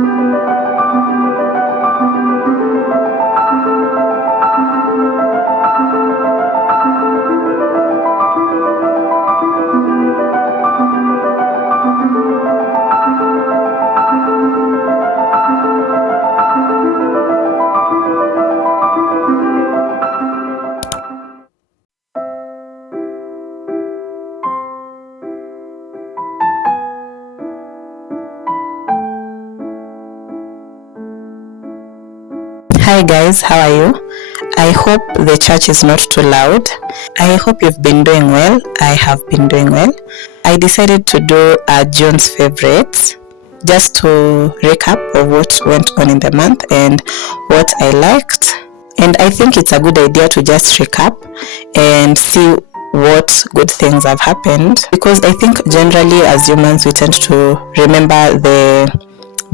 Hi guys, how are you? I hope the church is not too loud. I hope you've been doing well. I have been doing well. I decided to do June's favorites just to recap of what went on in the month and what I liked. And I think it's a good idea to just recap and see what good things have happened, because I think generally as humans we tend to remember the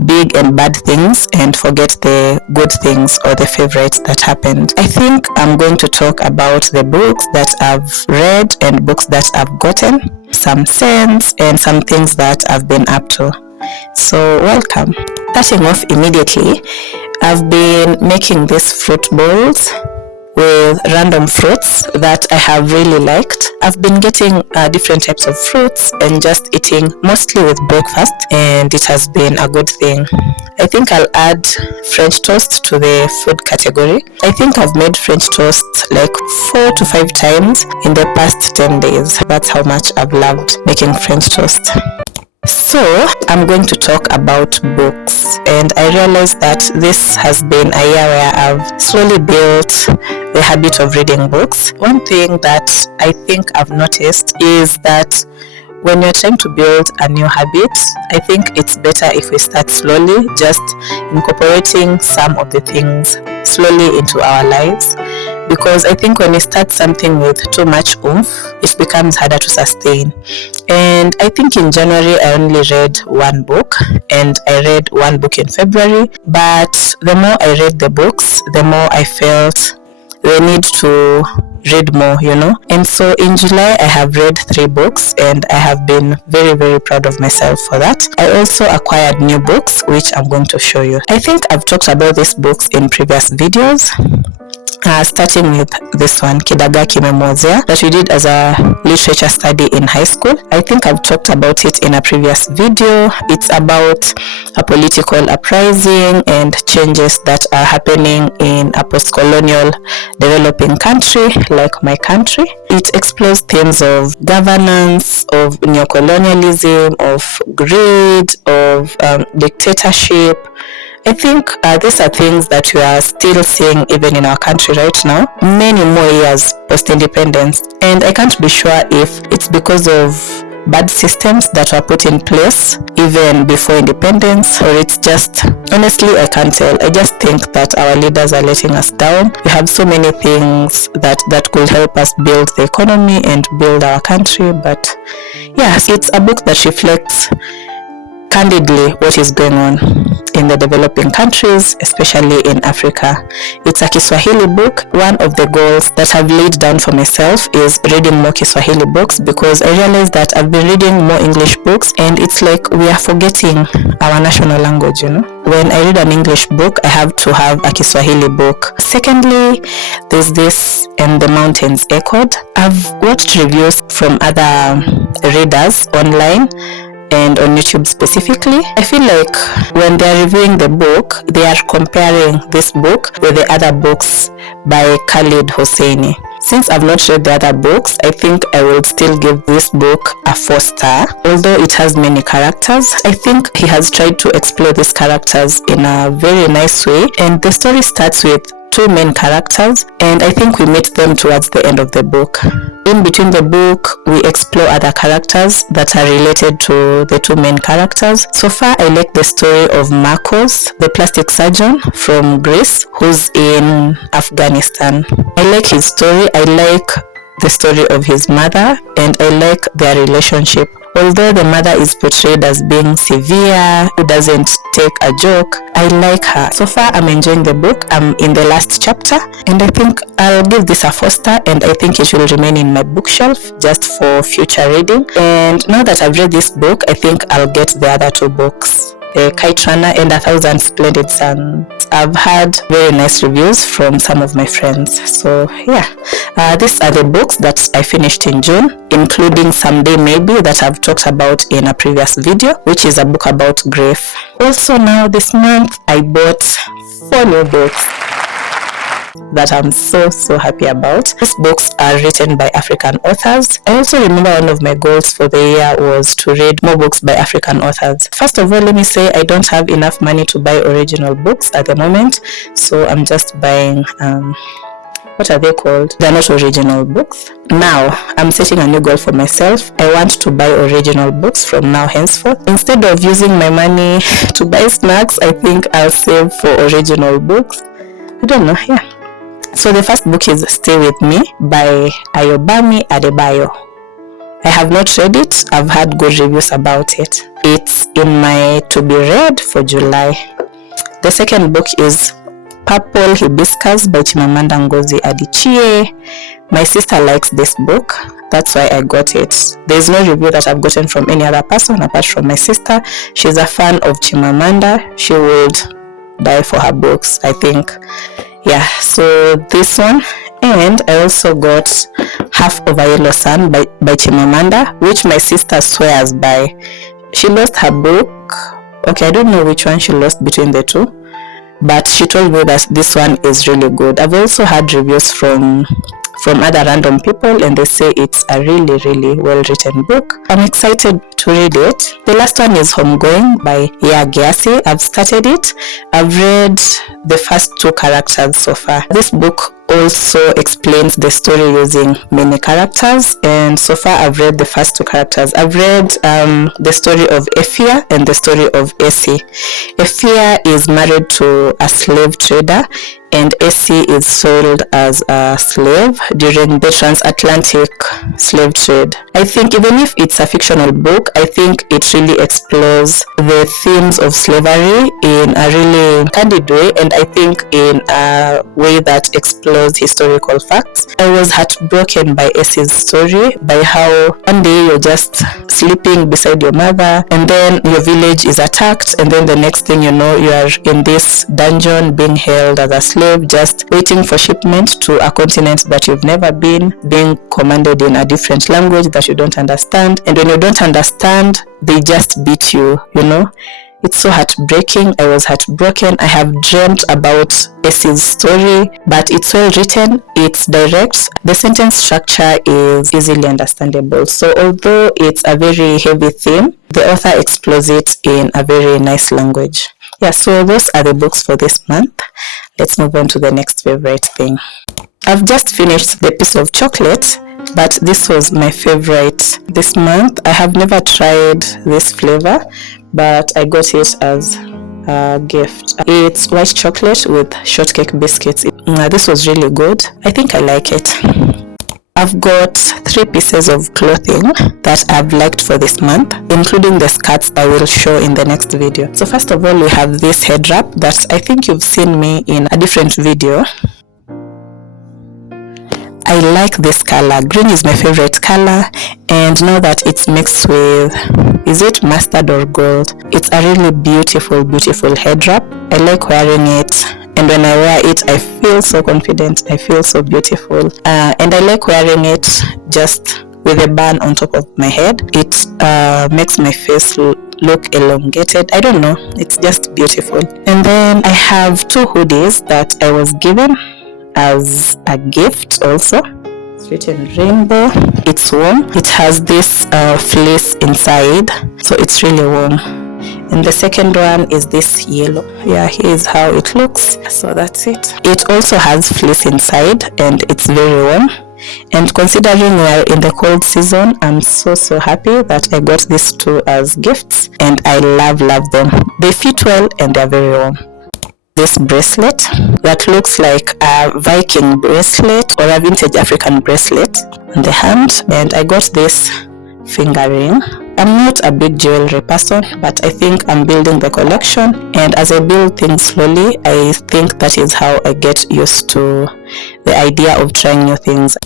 big and bad things and forget the good things or the favorites that happened. I think I'm going to talk about the books that I've read and books that I've gotten, some sense and some things that I've been up to. So welcome. Starting off immediately, I've been making these fruit bowls with random fruits that I have really liked. I've been getting different types of fruits and just eating mostly with breakfast, and it has been a good thing. I think I'll add French toast to the food category. I think I've made French toast like 4 to 5 times in the past 10 days. That's how much I've loved making French toast. So I'm going to talk about books, and I realized that this has been a year where I've slowly built the habit of reading books. One thing that I think I've noticed is that when you're trying to build a new habit, I think it's better if we start slowly, just incorporating some of the things slowly into our lives. Because I think when we start something with too much oomph, it becomes harder to sustain. And I think in January I only read one book, and I read one book in February. But the more I read the books, the more I felt the need to read more, And so in July I have read 3 books, and I have been very, very proud of myself for that. I also acquired new books, which I'm going to show you. I think I've talked about these books in previous videos. Starting with this one, Kidaga Kimemwozea, that we did as a literature study in high school. I think I've talked about it in a previous video. It's about a political uprising and changes that are happening in a post-colonial developing country like my country. It explores themes of governance, of neocolonialism, of greed, of dictatorship. I think these are things that we are still seeing even in our country right now, many more years post-independence. And I can't be sure if it's because of bad systems that were put in place even before independence, or it's just, honestly, I can't tell. I just think that our leaders are letting us down. We have so many things that could help us build the economy and build our country. But yeah, it's a book that reflects candidly what is going on in the developing countries, especially in Africa. It's a Kiswahili book. One of the goals that I've laid down for myself is reading more Kiswahili books, because I realized that I've been reading more English books and it's like we are forgetting our national language, When I read an English book, I have to have a Kiswahili book. Secondly, there's this And the Mountains Echoed. I've watched reviews from other readers online and on YouTube specifically. I feel like when they're reviewing the book, they are comparing this book with the other books by Khalid Hosseini. Since I've not read the other books, I think I would still give this book a 4 star. Although it has many characters, I think he has tried to explore these characters in a very nice way. And the story starts with 2 main characters, and I think we meet them towards the end of the book. In between the book, we explore other characters that are related to the 2 main characters. So far, I like the story of Marcos, the plastic surgeon from Greece, who's in Afghanistan. I like his story. I like the story of his mother, and I like their relationship. Although the mother is portrayed as being severe, who doesn't take a joke, I like her. So far, I'm enjoying the book. I'm in the last chapter, and I think I'll give this a 4 star, and I think it will remain in my bookshelf just for future reading. And now that I've read this book, I think I'll get the other 2 books. The Kite Runner, and 1,000 Splendid Suns. I've had very nice reviews from some of my friends. So yeah, these are the books that I finished in June, including Someday Maybe that I've talked about in a previous video, which is a book about grief. Also now this month I bought 4 new books that I'm so happy about. These books are written by African authors. I also remember one of my goals for the year was to read more books by African authors. First of all, let me say I don't have enough money to buy original books at the moment, so I'm just buying what are they called? They're not original books. Now, I'm setting a new goal for myself. I want to buy original books from now henceforth. Instead of using my money to buy snacks, I think I'll save for original books. I don't know, yeah. So the first book is Stay With Me by Ayobami Adebayo. I have not read it. I've had good reviews about it. It's in my to be read for July. The second book is Purple Hibiscus by Chimamanda Ngozi Adichie. My sister likes this book. That's why I got it. There's no review that I've gotten from any other person apart from my sister. She's a fan of Chimamanda. She would die for her books, I think. Yeah, so this one. And I also got Half of a Yellow Sun by Chimamanda, which my sister swears by. She lost her book. Okay, I don't know which one she lost between the two, but she told me that this one is really good. I've also had reviews from other random people, and they say it's a really well written book. I'm excited to read it. The last one is Homegoing by Gyasi. I've started it. I've read the first 2 characters so far. This book also explains the story using many characters, and so far I've read the first 2 characters. I've read the story of Efia and the story of Essie. Efia is married to a slave trader, and Essie is sold as a slave during the transatlantic slave trade. I think even if it's a fictional book, I think it really explores the themes of slavery in a really candid way, and I think in a way that explores historical facts. I was heartbroken by Essie's story, by how one day you're just sleeping beside your mother, and then your village is attacked, and then the next thing you know, you are in this dungeon being held as a slave, just waiting for shipment to a continent that you've never been, being commanded in a different language that you don't understand, and when you don't understand, they just beat you, you know. It's so heartbreaking. I was heartbroken. I have dreamt about Essie's story, but it's well written, it's direct, the sentence structure is easily understandable. So although it's a very heavy theme, the author explores it in a very nice language. Yeah, so those are the books for this month. Let's move on to the next favorite thing. I've just finished the piece of chocolate, but this was my favorite this month. I have never tried this flavor, but I got it as a gift. It's white chocolate with shortcake biscuits. This was really good. I think I like it. I've got 3 pieces of clothing that I've liked for this month, including the skirts I will show in the next video. So first of all, we have this head wrap that I think you've seen me in a different video. I like this color. Green is my favorite color, and now that it's mixed with, is it mustard or gold? It's a really beautiful head wrap. I like wearing it, and when I wear it, I feel so confident. I feel so beautiful, and I like wearing it just with a bun on top of my head. It makes my face look elongated. I don't know, it's just beautiful. And then I have 2 hoodies that I was given as a gift also. It's written rainbow. It's warm. It has this fleece inside, so it's really warm. And the second one is this yellow. Yeah, here's how it looks. So that's it. It also has fleece inside, and it's very warm. And considering we're in the cold season, I'm so happy that I got these 2 as gifts, and I love them. They fit well and they're very warm. This bracelet that looks like a Viking bracelet or a vintage African bracelet on the hand, and I got this finger ring. I'm not a big jewelry person, but I think I'm building the collection, and as I build things slowly, I think that is how I get used to the idea of trying new things.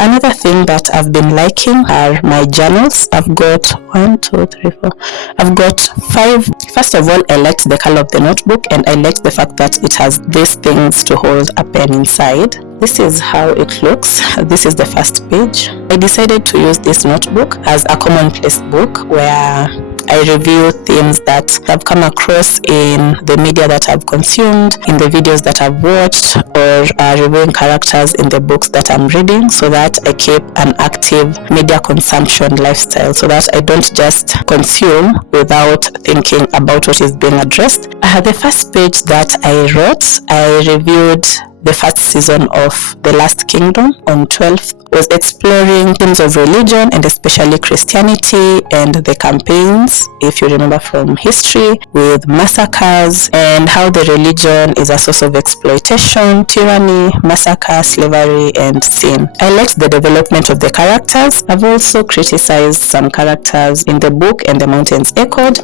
I another thing that I've been liking are my journals. I've got 1, 2, 3, 4. I've got 5. First of all, I liked the color of the notebook, and I liked the fact that it has these things to hold a pen inside. This is how it looks. This is the first page. I decided to use this notebook as a commonplace book where I review themes that I've come across in the media that I've consumed, in the videos that I've watched, or reviewing characters in the books that I'm reading, so that I keep an active media consumption lifestyle, so that I don't just consume without thinking about what is being addressed. The first page that I wrote, I reviewed the first season of The Last Kingdom on 12th, was exploring themes of religion and especially Christianity and the campaigns, if you remember from history, with massacres and how the religion is a source of exploitation, tyranny, massacre, slavery, and sin. I liked the development of the characters. I've also criticized some characters in the book and The Mountains Echoed.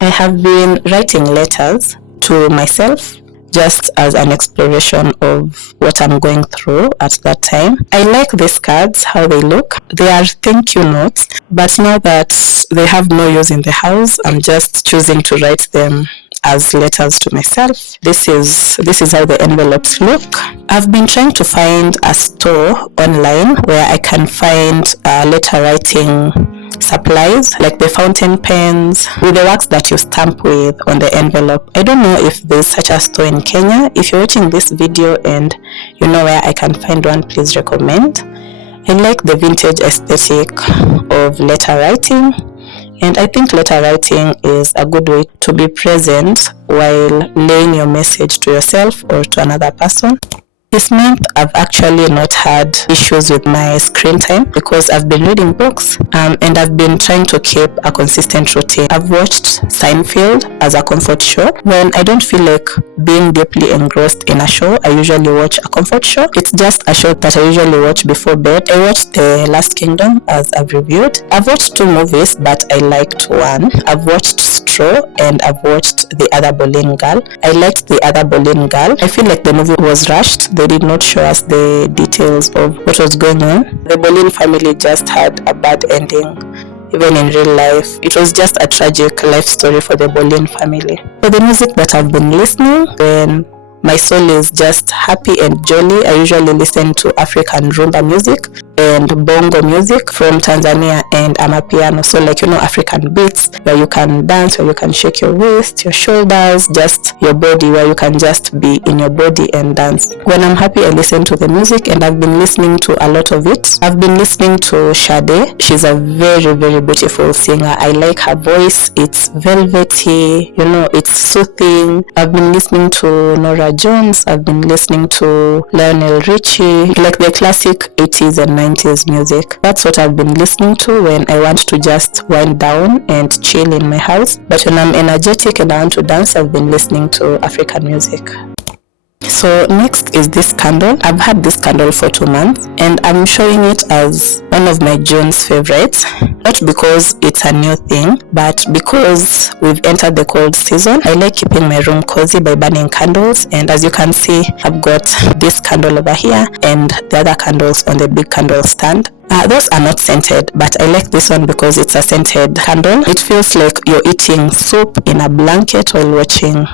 I have been writing letters to myself, just as an exploration of what I'm going through at that time. I like these cards, how they look. They are thank you notes, but now that they have no use in the house, I'm just choosing to write them as letters to myself. This is how the envelopes look. I've been trying to find a store online where I can find letter writing supplies, like the fountain pens with the wax that you stamp with on the envelope. I don't know if there's such a store in Kenya. If you're watching this video and you know where I can find one, please recommend. I like the vintage aesthetic of letter writing, and I think letter writing is a good way to be present while laying your message to yourself or to another person. This month, I've actually not had issues with my screen time because I've been reading books and I've been trying to keep a consistent routine. I've watched Seinfeld as a comfort show. When I don't feel like being deeply engrossed in a show, I usually watch a comfort show. It's just a show that I usually watch before bed. I watched The Last Kingdom, as I've reviewed. I've watched 2 movies, but I liked one. I've watched Straw and I've watched The Other Boleyn Girl. I liked The Other Boleyn Girl. I feel like the movie was rushed. They did not show us the details of what was going on. The Boleyn family just had a bad ending. Even in real life, it was just a tragic life story for the Boleyn family. For the music that I've been listening, when my soul is just happy and jolly, I usually listen to African rumba music and bongo music from Tanzania and Amapiano. So like, African beats where you can dance, where you can shake your waist, your shoulders, just your body, where you can just be in your body and dance. When I'm happy, I listen to the music, and I've been listening to a lot of it. I've been listening to Sade. She's a very, very beautiful singer. I like her voice. It's velvety, it's soothing. I've been listening to Nora Jones. I've been listening to Lionel Richie, like the classic 80s and 90s music. That's what I've been listening to when I want to just wind down and chill in my house. But when I'm energetic and I want to dance, I've been listening to African music. So next is this candle. I've had this candle for 2 months and I'm showing it as one of my June's favorites. Not because it's a new thing, but because we've entered the cold season. I like keeping my room cozy by burning candles, and as you can see, I've got this candle over here and the other candles on the big candle stand. Those are not scented, but I like this one because it's a scented candle. It feels like you're eating soup in a blanket while watching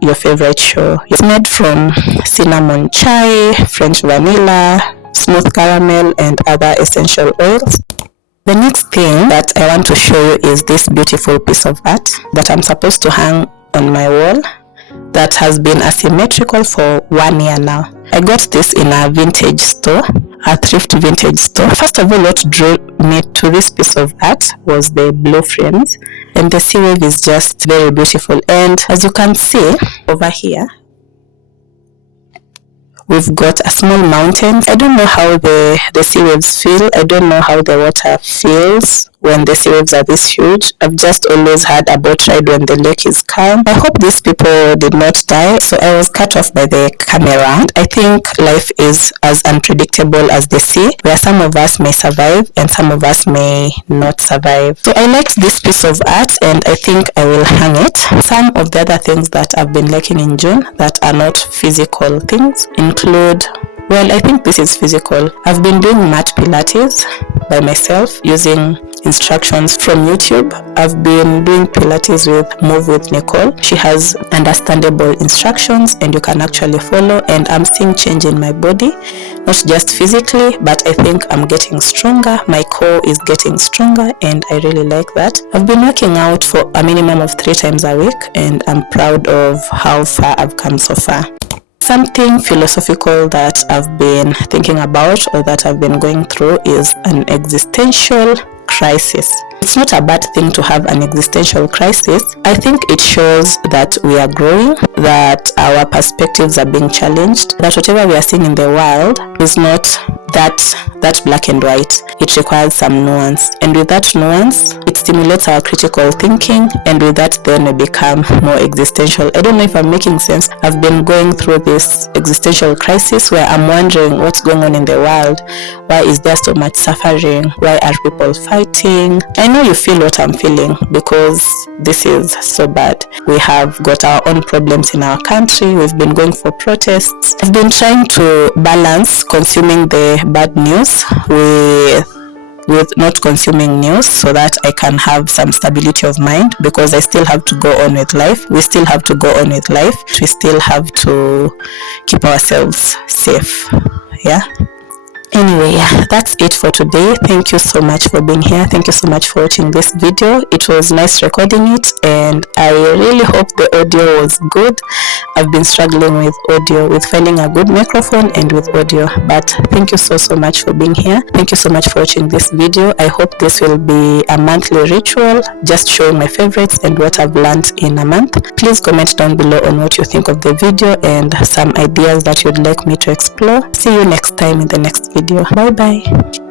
your favorite show. It's made from cinnamon chai, French vanilla, smooth caramel, and other essential oils. The next thing that I want to show you is this beautiful piece of art that I'm supposed to hang on my wall that has been asymmetrical for 1 year now. I got this in a vintage store, a thrift vintage store. First of all, what drew me to this piece of art was the blue frames, and the sea wave is just very beautiful. And as you can see over here, we've got a small mountain. I don't know how the sea waves feel. I don't know how the water feels when the sea waves are this huge. I've just always had a boat ride when the lake is calm. I hope these people did not die. So I was cut off by the camera. I think life is as unpredictable as the sea, where some of us may survive and some of us may not survive. So I liked this piece of art and I think I will hang it. Some of the other things that I've been liking in June that are not physical things include Well, I think this is physical. I've been doing mat Pilates by myself using instructions from YouTube. I've been doing Pilates with Move with Nicole. She has understandable instructions and you can actually follow, and I'm seeing change in my body, not just physically, but I think I'm getting stronger. My core is getting stronger and I really like that. I've been working out for a minimum of 3 times a week and I'm proud of how far I've come so far. Something philosophical that I've been thinking about or that I've been going through is an existential crisis. It's not a bad thing to have an existential crisis. I think it shows that we are growing, that our perspectives are being challenged, that whatever we are seeing in the world is not that black and white. It requires some nuance, and with that nuance it stimulates our critical thinking, and with that then we become more existential. I don't know if I'm making sense. I've been going through this existential crisis where I'm wondering what's going on in the world. Why is there so much suffering? Why are people fighting? I know you feel what I'm feeling because this is so bad. We have got our own problems in our country. We've been going for protests. I've been trying to balance consuming the bad news with not consuming news so that I can have some stability of mind, because I still have to go on with life. We still have to go on with life. We still have to keep ourselves safe. Yeah. Anyway, that's it for today. Thank you so much for being here. Thank you so much for watching this video. It was nice recording it and I really hope the audio was good. I've been struggling with audio, with finding a good microphone and with audio, but thank you so much for being here. Thank you so much for watching this video. I hope this will be a monthly ritual, just showing my favorites and what I've learned in a month. Please comment down below on what you think of the video and some ideas that you'd like me to explore. See you next time in the next video. Bye bye.